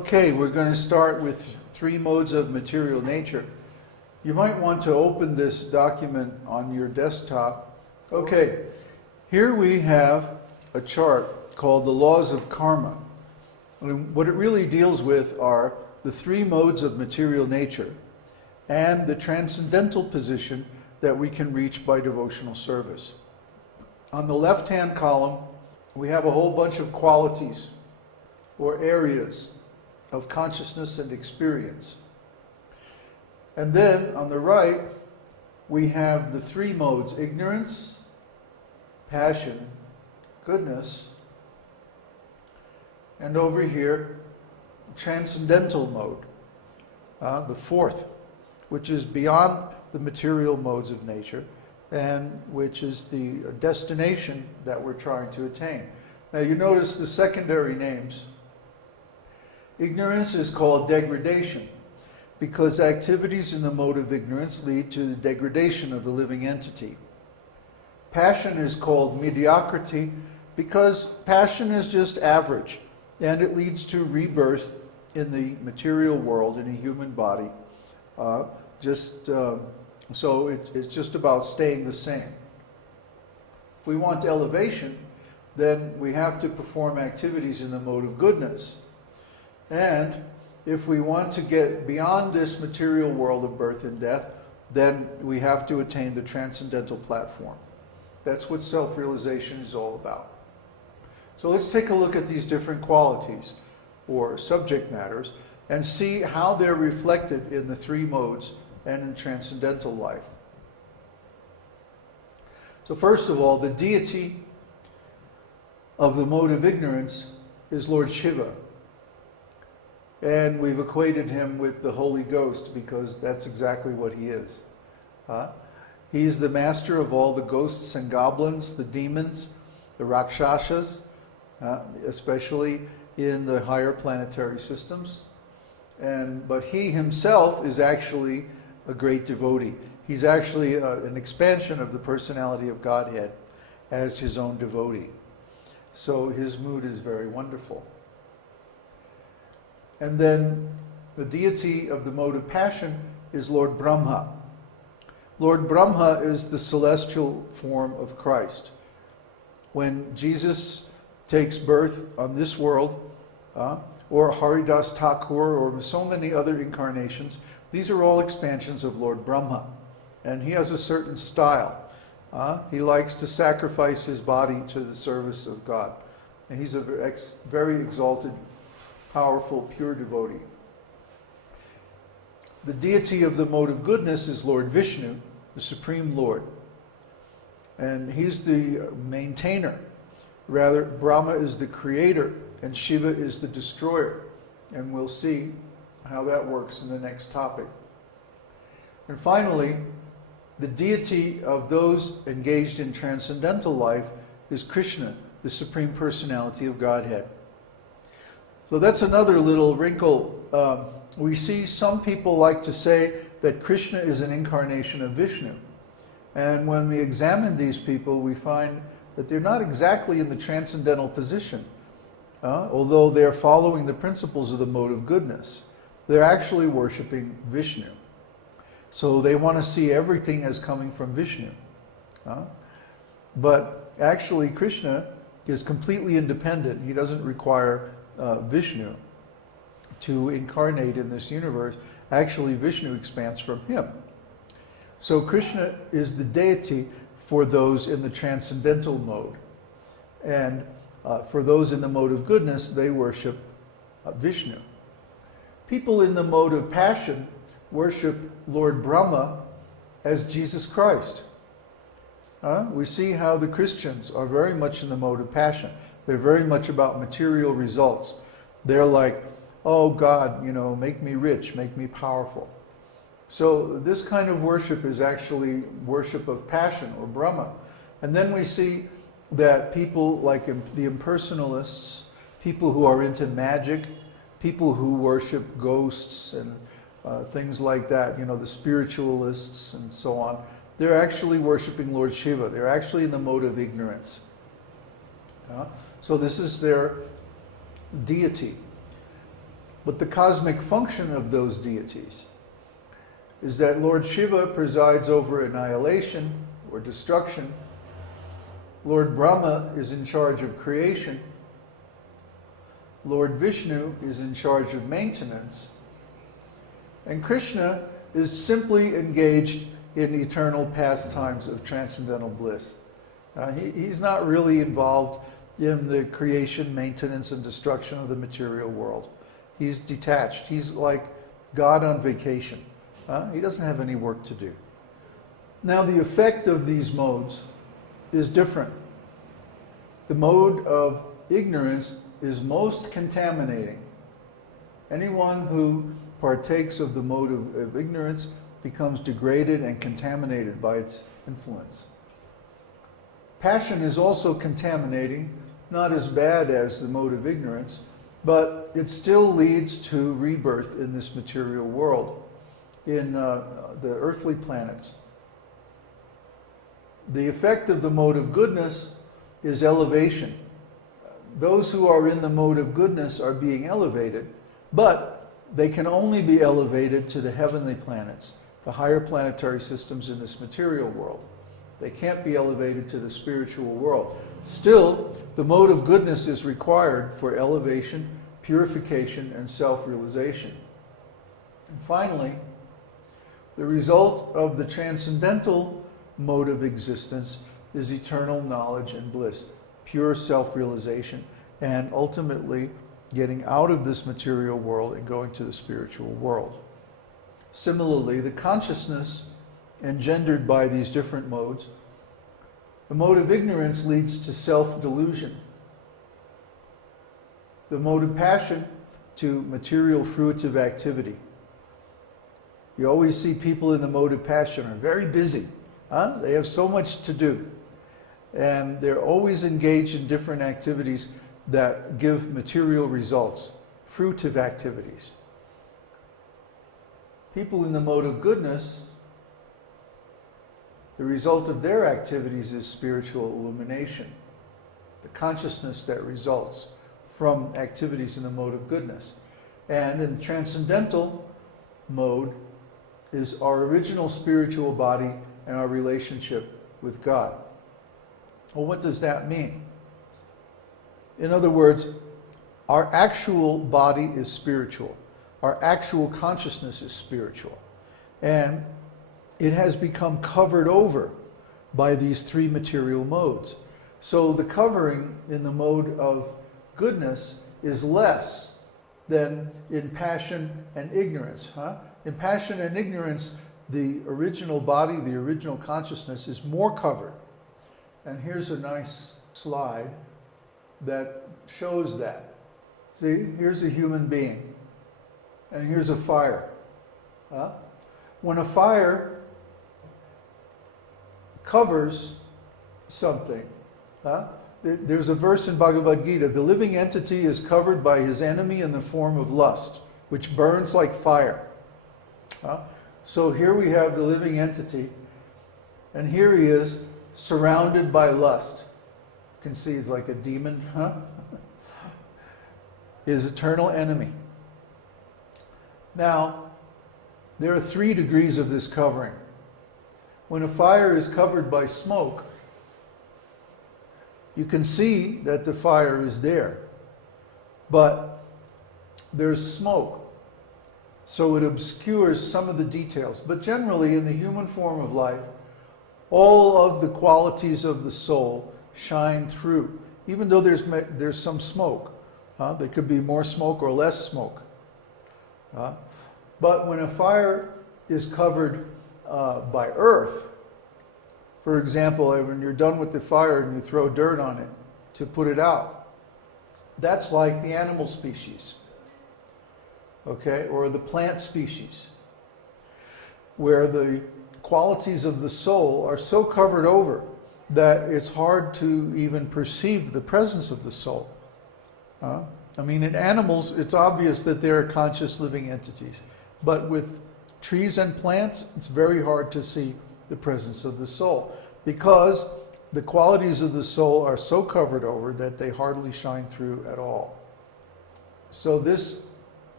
Okay, we're going to start with three modes of material nature. You might want to open this document on your desktop. Okay, here we have a chart called the Laws of Karma. And what it really deals with are the three modes of material nature and the transcendental position that we can reach by devotional service. On the left-hand column, we have a whole bunch of qualities or areas of consciousness and experience. And then on the right, we have the three modes: ignorance, passion, goodness, and over here, transcendental mode, the fourth, which is beyond the material modes of nature, and which is the destination that we're trying to attain. Now you notice the secondary names. Ignorance is called degradation, because activities in the mode of ignorance lead to the degradation of the living entity. Passion is called mediocrity, because passion is just average, and it leads to rebirth in the material world, in a human body. So it's just about staying the same. If we want elevation, then we have to perform activities in the mode of goodness. And if we want to get beyond this material world of birth and death, then we have to attain the transcendental platform. That's what self-realization is all about. So let's take a look at these different qualities or subject matters and see how they're reflected in the three modes and in transcendental life. So first of all, the deity of the mode of ignorance is Lord Shiva. And we've equated him with the Holy Ghost because that's exactly what he is. He's the master of all the ghosts and goblins, the demons, the rakshasas, especially in the higher planetary systems. But he himself is actually a great devotee. He's actually an expansion of the personality of Godhead as his own devotee. So his mood is very wonderful. And then the deity of the mode of passion is Lord Brahma. Lord Brahma is the celestial form of Christ. When Jesus takes birth on this world, or Haridas Thakur, or so many other incarnations, these are all expansions of Lord Brahma. And he has a certain style. He likes to sacrifice his body to the service of God. And he's a very exalted, powerful, pure devotee. The deity of the mode of goodness is Lord Vishnu, the Supreme Lord. And he's the maintainer. Rather, Brahma is the creator and Shiva is the destroyer. And we'll see how that works in the next topic. And finally, the deity of those engaged in transcendental life is Krishna, the Supreme Personality of Godhead. So that's another little wrinkle. We see some people like to say that Krishna is an incarnation of Vishnu. And when we examine these people, we find that they're not exactly in the transcendental position, although they're following the principles of the mode of goodness. They're actually worshiping Vishnu. So they want to see everything as coming from Vishnu. But actually Krishna is completely independent. He doesn't require Vishnu to incarnate in this universe. Actually, Vishnu expands from him. So Krishna is the deity for those in the transcendental mode. And for those in the mode of goodness, they worship Vishnu. People in the mode of passion worship Lord Brahma as Jesus Christ. We see how the Christians are very much in the mode of passion. They're very much about material results. They're like, oh God, make me rich, make me powerful. So this kind of worship is actually worship of passion or Brahma. And then we see that people like the impersonalists, people who are into magic, people who worship ghosts and things like that, the spiritualists and so on, they're actually worshiping Lord Shiva. They're actually in the mode of ignorance. So this is their deity. But the cosmic function of those deities is that Lord Shiva presides over annihilation or destruction. Lord Brahma is in charge of creation. Lord Vishnu is in charge of maintenance. And Krishna is simply engaged in eternal pastimes of transcendental bliss. He's not really involved in the creation, maintenance, and destruction of the material world. He's detached. He's like God on vacation. He doesn't have any work to do. Now, the effect of these modes is different. The mode of ignorance is most contaminating. Anyone who partakes of the mode of ignorance becomes degraded and contaminated by its influence. Passion is also contaminating, not as bad as the mode of ignorance, but it still leads to rebirth in this material world, in the earthly planets. The effect of the mode of goodness is elevation. Those who are in the mode of goodness are being elevated, but they can only be elevated to the heavenly planets, the higher planetary systems in this material world. They can't be elevated to the spiritual world. Still, the mode of goodness is required for elevation, purification, and self-realization. And finally, the result of the transcendental mode of existence is eternal knowledge and bliss, pure self-realization, and ultimately getting out of this material world and going to the spiritual world. Similarly, the consciousness engendered by these different modes, the mode of ignorance leads to self-delusion. The mode of passion to material fruitive activity. You always see people in the mode of passion are very busy. They have so much to do. And they're always engaged in different activities that give material results, fruitive activities. People in the mode of goodness, the result of their activities is spiritual illumination, the consciousness that results from activities in the mode of goodness. And in the transcendental mode is our original spiritual body and our relationship with God. Well, what does that mean? In other words, our actual body is spiritual. Our actual consciousness is spiritual. And it has become covered over by these three material modes. So the covering in the mode of goodness is less than in passion and ignorance. In passion and ignorance, the original body, the original consciousness is more covered. And here's a nice slide that shows that. See, here's a human being, and here's a fire. When a fire covers something, there's a verse in Bhagavad Gita, the living entity is covered by his enemy in the form of lust, which burns like fire. So here we have the living entity, and here he is surrounded by lust. You can see it's like a demon, his eternal enemy. Now, there are 3 degrees of this covering. When a fire is covered by smoke, you can see that the fire is there, but there's smoke. So it obscures some of the details. But generally, in the human form of life, all of the qualities of the soul shine through, even though there's some smoke. There could be more smoke or less smoke. But when a fire is covered by earth, for example, when you're done with the fire and you throw dirt on it to put it out, that's like the animal species, okay, or the plant species, where the qualities of the soul are so covered over that it's hard to even perceive the presence of the soul. I mean, in animals, it's obvious that they're conscious living entities. But with trees and plants, it's very hard to see the presence of the soul, because the qualities of the soul are so covered over that they hardly shine through at all. So this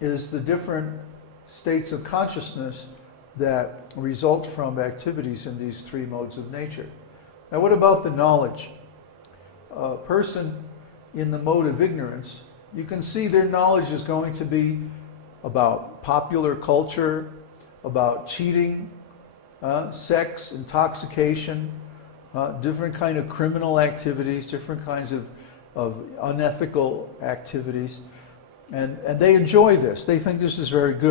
is the different states of consciousness that result from activities in these three modes of nature. Now, what about the knowledge? A person in the mode of ignorance, you can see their knowledge is going to be about popular culture, about cheating, sex, intoxication, different kind of criminal activities, different kinds of unethical activities. And they enjoy this. They think this is very good.